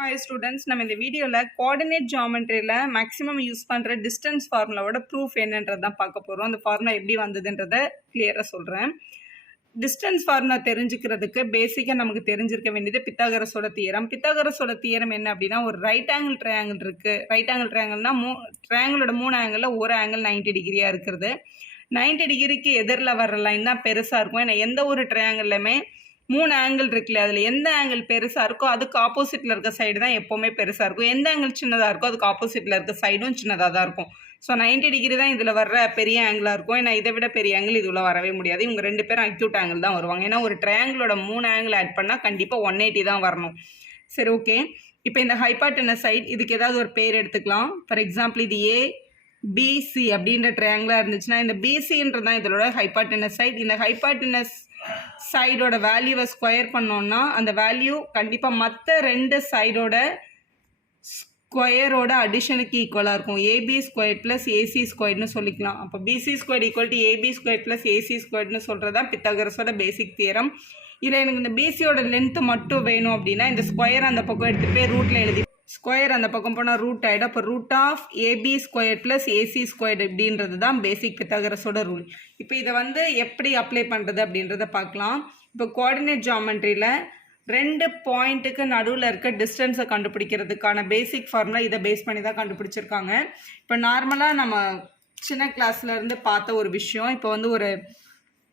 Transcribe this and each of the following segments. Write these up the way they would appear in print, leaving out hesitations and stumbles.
Hi students, நம்ம இந்த வீடியோல கோஆர்டினேட் ஜியோமெட்ரியில மேக்ஸிமம் யூஸ் பண்ற டிஸ்டன்ஸ் ஃபார்முலாவோட ப்ரூஃப் என்னன்றத தான் பார்க்க போறோம். அந்த ஃபார்முலா எப்படி வந்ததுன்றத கிளியரா சொல்றேன். டிஸ்டன்ஸ் ஃபார்முலா தெரிஞ்சுக்கிறதுக்கு பேசிக்கா நமக்கு தெரிஞ்சிருக்க வேண்டியது பித்தாகரஸோட தியரம். பித்தாகரஸோட தியரம் என்ன அப்படின்னா, ஒரு ரைட் ஆங்கிள் ட்ரையாங்கிள் இருக்கு. ரைட் ஆங்கிள் ட்ரையாங்கிள்னா ட்ரையாங்கிளோட 3 ஆங்கிள்ல ஒரு ஆங்கிள் 90 டிகிரியா இருக்கிறது. 90 டிகிரிக்கு எதிரில் வர்ற லைன் தான் பெருசா இருக்கும். ஏன்னா எந்த ஒரு ட்ரையாங்கிள்லையுமே 3 ஆங்கிள் இருக்குல்ல, அதில் எந்த ஆங்கிள் பெருசாக இருக்கோ அதுக்கு ஆப்போசிட்டில் இருக்க சைடு தான் எப்போவுமே பெருசாக இருக்கும். எந்த ஆங்கிள் சின்னதாக இருக்கோ அதுக்கு ஆப்போசிட்டில் இருக்க சைடும் சின்னதாக தான் இருக்கும். ஸோ 90 டிகிரி தான் இதில் வர்ற பெரிய ஆங்கிளாக இருக்கும். ஏன்னா இதை விட பெரிய ஆங்கிள் இதில் வரவே முடியாது. இவங்க 2 பேரும் அக்யூட் ஆங்கிள் தான் வருவாங்க. ஏன்னா ஒரு ட்ரையாங்கிளோட 3 ஆங்கிள் ஆட் பண்ணால் கண்டிப்பாக 180 தான் வரணும். சரி, ஓகே. இப்போ இந்த ஹைபார்டெனஸ் சைடு இதுக்கு ஏதாவது ஒரு பேர் எடுத்துக்கலாம். ஃபார் எக்ஸாம்பிள் இது ஏபிசி அப்படின்ற ட்ரையாங்கிளாக இருந்துச்சுன்னா இந்த பிசின்றது தான் இதோட ஹைபார்டெனஸ் சைடு. இந்த ஹைபார்டெனஸ் சைடோட வேல்யூவை ஸ்கொயர் பண்ணோம்னா அந்த வேல்யூ கண்டிப்பாக மற்ற 2 சைடோட ஸ்கொயரோட அடிஷனுக்கு ஈக்குவலாக இருக்கும். ஏபி ஸ்கொயர் ப்ளஸ் ஏசி ஸ்கொயர்னு சொல்லிக்கலாம். அப்போ BC square equal to AB square plus AC ஸ்கொயர்னு சொல்கிறது தான் பித்தாகரஸோட பேசிக் தியரம். இதில் எனக்கு இந்த பிசியோட லென்த்து மட்டும் வேணும் அப்படின்னா இந்த ஸ்கொயர் அந்த பக்கம் எடுத்துகிட்டு போய் ரூட்டில் எழுதி ஸ்கொயர் அந்த பக்கம் போனால் ரூட் ஆகிடும். அப்போ root of AB square plus AC square அப்படின்றது தான் பேசிக் பித்தாகரஸோட ரூல். இப்போ இதை எப்படி அப்ளை பண்ணுறது அப்படின்றத பார்க்கலாம். இப்போ கோஆர்டினேட் ஜியோமெட்ரியில் 2 பாயிண்ட்டுக்கு நடுவில் இருக்க டிஸ்டன்ஸை கண்டுபிடிக்கிறதுக்கான பேசிக் ஃபார்முலா இதை பேஸ் பண்ணி தான் கண்டுபிடிச்சிருக்காங்க. இப்போ நார்மலாக நம்ம சின்ன கிளாஸ்லேருந்து பார்த்த ஒரு விஷயம், இப்போ ஒரு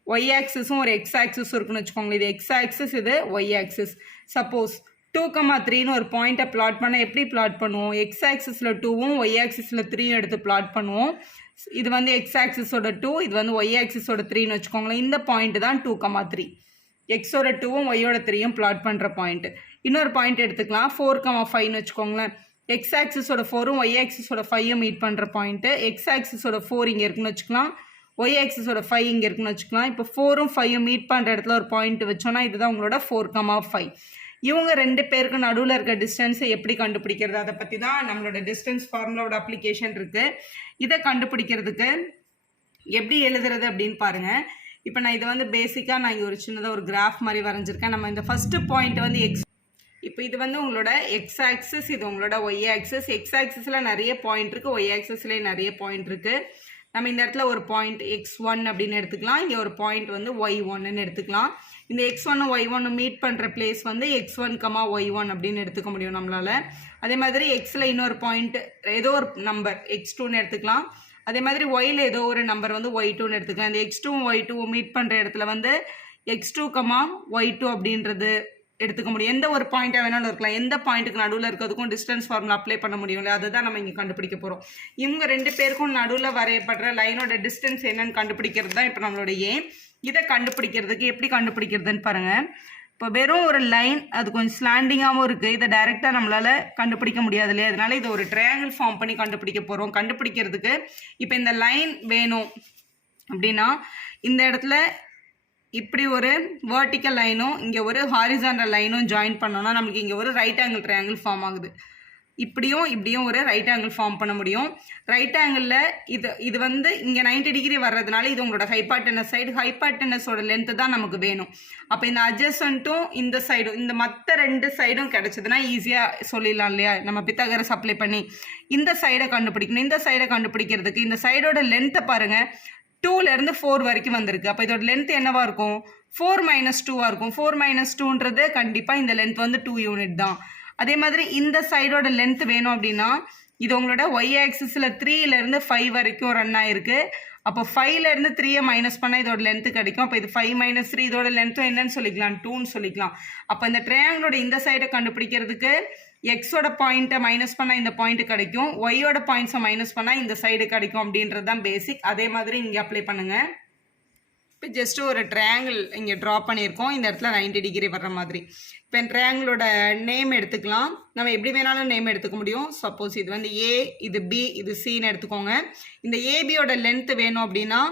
ஒய் ஆக்சிஸும் ஒரு எக்ஸ் ஆக்சிஸும் இருக்குன்னு வச்சுக்கோங்களேன். இது எக்ஸ் ஆக்சிஸ், இது ஒய் ஆக்சிஸ். சப்போஸ் 2,3ன்னு ஒரு பாயிண்ட்டை பிளாட் பண்ண எப்படி பிளாட் பண்ணுவோம்? எக்ஸ் ஆக்சிஸில் 2வும் ஒய் ஆக்சிஸில் 3யும் எடுத்து பிளாட் பண்ணுவோம். இது எக்ஸ் ஆக்சிஸோட 2, இது ஒய் ஆக்சிஸோட 3ன்னு வச்சுக்கோங்களேன். இந்த பாயிண்ட் தான் 2,3. எக்ஸோட 2வும் ஒய்யோட 3யும் பிளாட் பண்ணுற பாயிண்ட். இன்னொரு பாயிண்ட் எடுத்துக்கலாம், 4,5ன்னு வச்சுக்கோங்களேன். எக்ஸ் ஆக்சிஸோட 4ம் ஒய் ஆக்சிஸோட 5யும் மீட் பண்ணுற பாயிண்ட்டு. எக்ஸ் ஆக்சிஸோட 4 இங்கே இருக்குன்னு வச்சுக்கலாம், ஒய் ஆக்சிஸோட 5 இங்கே இருக்குன்னு வச்சுக்கலாம். இப்போ 4ம் 5யும் மீட் பண்ணுற இடத்துல ஒரு பாயிண்ட் வச்சோன்னா இதுதான் உங்களோட 4,5. இவங்க 2 பேருக்கு நடுவில் இருக்க டிஸ்டன்ஸை எப்படி கண்டுபிடிக்கிறது, அதை பற்றி தான் நம்மளோட டிஸ்டன்ஸ் ஃபார்முலாவோட அப்ளிகேஷன் இருக்குது. இதை கண்டுபிடிக்கிறதுக்கு எப்படி எழுதுறது அப்படின்னு பாருங்கள். இப்போ நான் இதை பேசிக்காக நான் இங்கே ஒரு சின்னதாக ஒரு கிராஃப் மாதிரி வரைஞ்சிருக்கேன். நம்ம இந்த ஃபஸ்ட்டு பாயிண்ட் எக்ஸ், இப்போ இது உங்களோட எக்ஸ் ஆக்சிஸ், இது உங்களோட ஒய் ஆக்சிஸ். எக்ஸ் ஆக்சிஸில் நிறைய பாயிண்ட் இருக்குது, ஒய் ஆக்சிஸ்லேயே நிறைய பாயிண்ட் இருக்குது. நம்ம இந்த இடத்துல ஒரு பாயிண்ட் x1 அப்படின்னு எடுத்துக்கலாம். இங்கே ஒரு பாயிண்ட் y1ன்னு எடுத்துக்கலாம். இந்த x1 y1 மீட் பண்ணுற பிளேஸ் x1, y1 அப்படின்னு எடுத்துக்க முடியும் நம்மளால். அதே மாதிரி எக்ஸில் இன்னொரு பாயிண்ட் ஏதோ ஒரு நம்பர் x2ன்னு எடுத்துக்கலாம். அதே மாதிரி ஒயில் ஏதோ ஒரு நம்பர் y2ன்னு எடுத்துக்கலாம். இந்த x2வும் y2வும் மீட் பண்ணுற இடத்துல x2, y2 அப்படின்றது எடுத்துக்க முடியும். எந்த ஒரு பாயிண்ட்டாக வேணாலும் இருக்கலாம். எந்த பாயிண்ட்டுக்கு நடுவில் இருக்கிறதுக்கும் டிஸ்டன்ஸ் ஃபார்முலா அப்ளை பண்ண முடியும்ல, அதை தான் நம்ம இங்கே கண்டுபிடிக்க போகிறோம். இவங்க 2 பேருக்கும் நடுவில் வரையப்படுற லைனோட டிஸ்டன்ஸ் என்னன்னு கண்டுபிடிக்கிறது தான் இப்போ நம்மளோட ஏம். இதை கண்டுபிடிக்கிறதுக்கு எப்படி கண்டுபிடிக்கிறதுன்னு பாருங்கள். இப்போ வெறும் ஒரு லைன், அது கொஞ்சம் ஸ்லாண்டிங்காகவும் இருக்குது. இதை டைரெக்டாக நம்மளால் கண்டுபிடிக்க முடியாது இல்லையா, அதனால இதை ஒரு ட்ரையாங்கிள் ஃபார்ம் பண்ணி கண்டுபிடிக்க போகிறோம். கண்டுபிடிக்கிறதுக்கு இப்போ இந்த லைன் வேணும் அப்படின்னா இந்த இடத்துல இப்படி ஒரு வேர்ட்டிக்கல் லைனும் இங்கே ஒரு ஹாரிசான்டல் லைனும் ஜாயின் பண்ணோன்னா நமக்கு இங்கே ஒரு ரைட் ஆங்கிள் ட்ரையாங்கிள் ஃபார்ம் ஆகுது. இப்படியும் ஒரு ரைட் ஆங்கிள் ஃபார்ம் பண்ண முடியும். ரைட் ஆங்கிளில் இது இங்கே 90 டிகிரி வர்றதுனால இது உங்களோட ஹைபார்டெனஸ் சைடு. ஹைபார்டெனஸோட லென்த்து தான் நமக்கு வேணும். அப்போ இந்த அட்ஜஸ்டன்ட்டும் இந்த சைடும், இந்த மற்ற 2 சைடும் கிடச்சதுன்னா ஈஸியாக சொல்லிடலாம் இல்லையா, நம்ம பித்தாகரஸ் அப்ளை பண்ணி இந்த சைடை கண்டுபிடிக்கணும். இந்த சைடை கண்டுபிடிக்கிறதுக்கு இந்த சைடோட லென்த்தை பாருங்கள், 2லேருந்து 4 வரைக்கும் வந்திருக்கு. அப்போ இதோட லென்த் என்னவா இருக்கும்? 4 - 2 இருக்கும். 4 - 2ன்றது கண்டிப்பாக இந்த லென்த் 2 யூனிட் தான். அதே மாதிரி இந்த சைடோட லென்த் வேணும் அப்படின்னா இது உங்களோட ஒய் ஆக்சிஸில் 3லேருந்து 5 வரைக்கும் ரன் ஆயிருக்கு. அப்போ 5லேருந்து 3யை மைனஸ் பண்ணால் இதோட லென்த்து கிடைக்கும். அப்போ இது 5 - 3 இதோட லென்த்தும் என்னன்னு சொல்லிக்கலாம்? 2ன்னு சொல்லிக்கலாம். அப்போ இந்த ட்ரையாங்கிளோட இந்த சைடை கண்டுபிடிக்கிறதுக்கு எக்ஸோட பாயிண்ட்டை மைனஸ் பண்ணால் இந்த பாயிண்ட் கிடைக்கும், ஒய்யோட பாயிண்ட்ஸை மைனஸ் பண்ணால் இந்த சைடு கிடைக்கும் அப்படின்றது தான் பேசிக். அதே மாதிரி இங்கே அப்ளை பண்ணுங்கள். இப்போ ஜஸ்ட் ஒரு ட்ரையாங்கிள் இங்கே ட்ரா பண்ணியிருக்கோம், இந்த இடத்துல 90 டிகிரி வர்ற மாதிரி. இப்போ ட்ரையாங்கிளோட நேம் எடுத்துக்கலாம். நம்ம எப்படி வேணாலும் நேம் எடுத்துக்க முடியும். சப்போஸ் இது ஏ, இது பி, இது சின்னு எடுத்துக்கோங்க. இந்த ஏபியோட லென்த்து வேணும் அப்படின்னா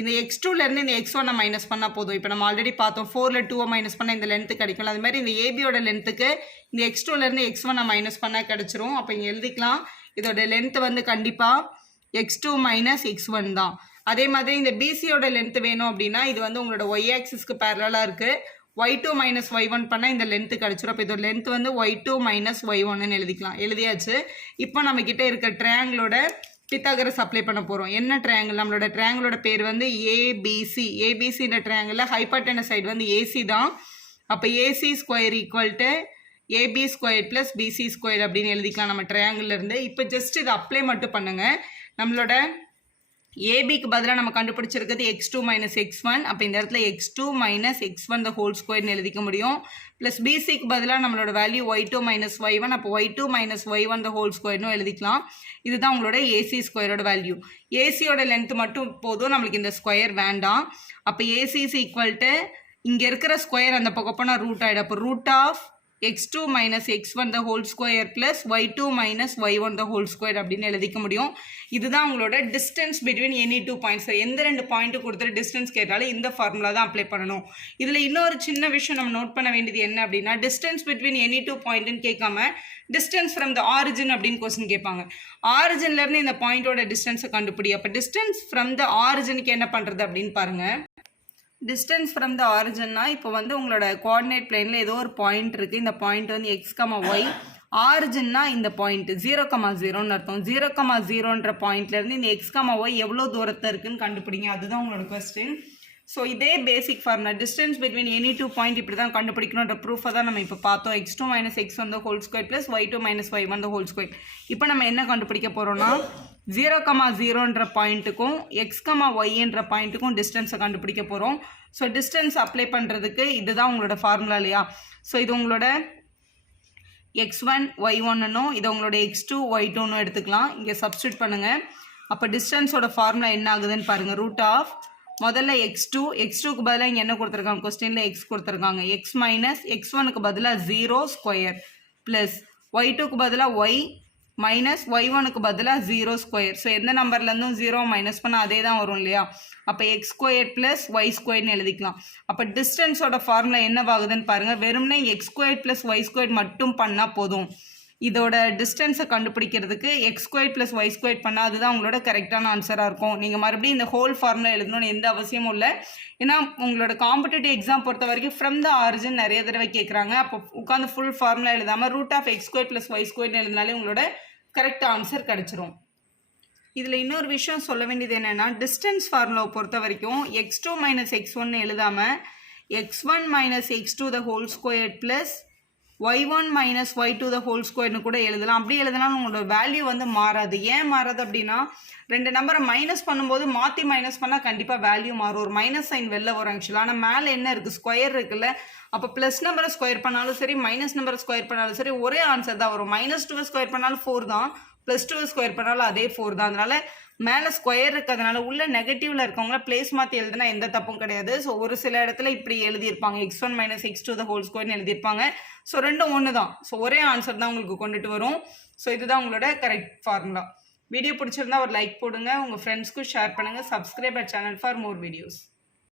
இந்த x2லேருந்து இந்த x1 மைனஸ் பண்ணால் போதும். இப்போ நம்ம ஆல்ரெடி பார்த்தோம் 4ல் 2 மைனஸ் பண்ணால் இந்த லென்த்து கிடைக்கும். அது மாதிரி இந்த ஏபியோட லென்த்துக்கு இந்த x2லேருந்து x1 மைனஸ் பண்ணால் கிடச்சிரும். அப்போ இங்கே எழுதிக்கலாம், இதோட லென்த்து கண்டிப்பாக x2 - x1 தான். அதே மாதிரி இந்த பிசியோட லென்த் வேணும் அப்படின்னா இது உங்களோட ஒய் ஆக்சிஸ்க்கு பேரலாக இருக்குது. y2 மைனஸ் y1 பண்ணால் இந்த லென்த்து கிடச்சிரும். அப்போ இதோட லென்த் வந்து y2 மைனஸ் y1ன்னு எழுதிக்கலாம். எழுதியாச்சு. இப்போ நம்மக்கிட்ட இருக்க ட்ரையாங்கிளோட பித்தாகரஸ் அப்ளை பண்ண போகிறோம். என்ன ட்ரையாங்கிள்? நம்மளோட ட்ரையாங்கிளோட பேர் வந்து ஏபிசி. ஏபிசின்ற ட்ரையாங்கிளில் ஹைபாட்டனஸ் சைடு வந்து ஏசி தான். அப்போ AC square equal to AB square plus BC square அப்படின்னு எழுதிக்கலாம் நம்ம ட்ரையாங்கிள்லேருந்து. இப்போ ஜஸ்ட் இதை அப்ளை மட்டும் பண்ணுங்கள். நம்மளோட ஏபிக்கு பதிலாக நம்ம கண்டுபிடிச்சிருக்கிறது x2 மைனஸ் x1. அப்போ இந்த இடத்துல x2 minus x1 the whole ஸ்கொயர்னு எழுதிக்க முடியும். ப்ளஸ் பிசிக்கு பதிலாக நம்மளோட வேல்யூ y2 மைனஸ் y1. அப்போ y2 minus y1 the whole ஸ்கொயர்னு எழுதிக்கலாம். இதுதான் உங்களோட ஏசி ஸ்கொயரோட வேல்யூ. ஏசியோட லென்த் மட்டும் போதும், நம்மளுக்கு இந்த ஸ்கொயர் வேண்டாம். அப்போ ஏசி இஸ் ஈக்குவல் டு இங்கே இருக்கிற ஸ்கொயர் அந்த பக்கம் போனால் ரூட் ஆகிடும். அப்போ root of x2 minus x1 the whole square plus y2 minus y1 the whole square அப்படின்னு எழுதிக்க முடியும். இதுதான் உங்களோட distance between any two points. எந்த ரெண்டு பாயிண்ட் கொடுத்துட்டு distance கேட்டாலும் இந்த ஃபார்முலா தான் அப்ளை பண்ணணும். இதில் இன்னொரு சின்ன விஷயம் நம்ம நோட் பண்ண வேண்டியது என்ன அப்படின்னா, distance between any two pointன்னு கேட்காம distance from the origin அப்படின்னு கொஸ்டின் கேட்பாங்க. ஆரிஜின்லேருந்து இந்த பாயிண்டோட டிஸ்டன்ஸை கண்டுபிடி. அப்போ distance from the originக்கு என்ன பண்ணுறது அப்படின்னு பாருங்கள். டிஸ்டன்ஸ் ஃப்ரம் த ஆரிஜின்னா இப்போ வந்து உங்களோட கோஆர்டினேட் பிளேனில் ஏதோ ஒரு பாயிண்ட் இருக்குது. இந்த பாயிண்ட் வந்து எக்ஸ் கமா ஒய். ஆரிஜின்னா இந்த பாயிண்ட் 0,0ன்னு அர்த்தம். 0,0ன்ற பாயிண்ட்லேருந்து இந்த எக்ஸ் கமா ஒய் எவ்வளோ தூரத்தில் இருக்குன்னு கண்டுபிடிங்க. அதுதான் உங்களோட கொஸ்டின். ஸோ இதே basic formula distance between any two point இப்படி தான் கண்டுபிடிக்கணுன்ற ப்ரூஃபை தான் நம்ம இப்போ பார்த்தோம். x2 minus x1 the whole square plus y2 minus y1 the whole square. இப்போ நம்ம என்ன கண்டுபிடிக்க போகிறோம்னா 0,0ன்ற பாயிண்ட்டுக்கும் எக்ஸ் கமா ஒய்ன்ற பாயிண்ட்டுக்கும் டிஸ்டன்ஸை கண்டுபிடிக்க போகிறோம். ஸோ டிஸ்டன்ஸ் அப்ளை பண்ணுறதுக்கு இதுதான் உங்களோட ஃபார்முலா இல்லையா? ஸோ இது உங்களோட x1 y1னும் இதை உங்களோட x2 y2னும் எடுத்துக்கலாம். இங்கே சப்ஸ்டியூட் பண்ணுங்கள். அப்போ டிஸ்டன்ஸோட ஃபார்முலா என்ன ஆகுதுன்னு பாருங்கள். ரூட் ஆஃப் முதல்ல x2க்கு பதிலாக இங்கே என்ன கொடுத்துருக்காங்க, கொஸ்டினில் x கொடுத்துருக்காங்க. x மைனஸ் x1க்கு பதிலாக 0 ஸ்கொயர் ப்ளஸ் y2க்கு பதிலாக y மைனஸ் y1க்கு பதிலாக 0 ஸ்கொயர். ஸோ எந்த நம்பர்லேருந்தும் 0 மைனஸ் பண்ணால் அதே தான் வரும் இல்லையா? அப்போ எக்ஸ் ஸ்கொயர் ப்ளஸ் ஒய் ஸ்கொயர்னு எழுதிக்கலாம். அப்போ டிஸ்டன்ஸோட ஃபார்முலா என்னவாகுதுன்னு பாருங்கள். வெறும்னே x square plus y square மட்டும் பண்ணால் போதும். இதோட டிஸ்டன்ஸை கண்டுபிடிக்கிறதுக்கு x square plus y square பண்ணால் அதுதான் உங்களோட கரெக்டான ஆன்சராக இருக்கும். நீங்கள் மறுபடியும் இந்த ஹோல் ஃபார்முலா எழுதணும்னு எந்த அவசியமும் இல்லை. ஏன்னா உங்களோட காம்படிட்டிவ் எக்ஸாம் பொறுத்த வரைக்கும் ஃப்ரம் த ஆரிஜின் நிறைய தடவை கேட்குறாங்க. அப்போ உட்காந்து ஃபுல் ஃபார்முலா எழுதாமல் root of X square plus Y ஸ்கொயர்னு எழுதினாலே உங்களோட கரெக்ட் ஆன்சர் கிடச்சிரும். இதில் இன்னொரு விஷயம் சொல்ல வேண்டியது என்னென்னா, டிஸ்டன்ஸ் ஃபார்முலாவை பொறுத்த வரைக்கும் x2 மைனஸ் x1 எழுதாமல் x1 minus x2 the whole square plus y1 minus y2 the whole ஸ்கொயர்னு கூட எழுதலாம். அப்படி எழுதலாம் உங்களோட வேல்யூ வந்து மாறாது. ஏன் மாறாது அப்படின்னா, ரெண்டு நம்பரை மைனஸ் பண்ணும்போது மாற்றி மைனஸ் பண்ணால் கண்டிப்பாக வேல்யூ மாறும். ஒரு மைனஸ் சைன் வெளில வரும் ஆக்சுவலாக. ஆனால் மேலே என்ன இருக்குது, ஸ்கொயர் இருக்குல்ல. அப்போ ப்ளஸ் நம்பரை ஸ்கொயர் பண்ணாலும் சரி, மைனஸ் நம்பரை ஸ்கொயர் பண்ணாலும் சரி, ஒரே ஆன்சர் தான் வரும். -2 ஸ்கொயர் பண்ணாலும் 4 தான், +2 ஸ்கொயர் பண்ணாலும் அதே 4 தான். அதனால மேலே ஸ்கொயர் இருக்கிறதுனால உள்ள நெகட்டிவ்ல இருக்கவங்கள பிளேஸ் மாற்றி எழுதுனா எந்த தப்பும் கிடையாது. ஸோ ஒரு சில இடத்துல இப்படி எழுதியிருப்பாங்க, x1 minus x2 the whole ஸ்கொயர்னு எழுதியிருப்பாங்க. ஸோ ரெண்டும் ஒன்று தான். ஸோ ஒரே ஆன்சர் தான் உங்களுக்கு கொண்டுட்டு வரும். ஸோ இதுதான் உங்களோட கரெக்ட் ஃபார்முலா. வீடியோ பிடிச்சிருந்தா ஒரு லைக் போடுங்க, உங்கள் ஃப்ரெண்ட்ஸ்க்கும் ஷேர் பண்ணுங்கள். Subscribe our channel for more videos.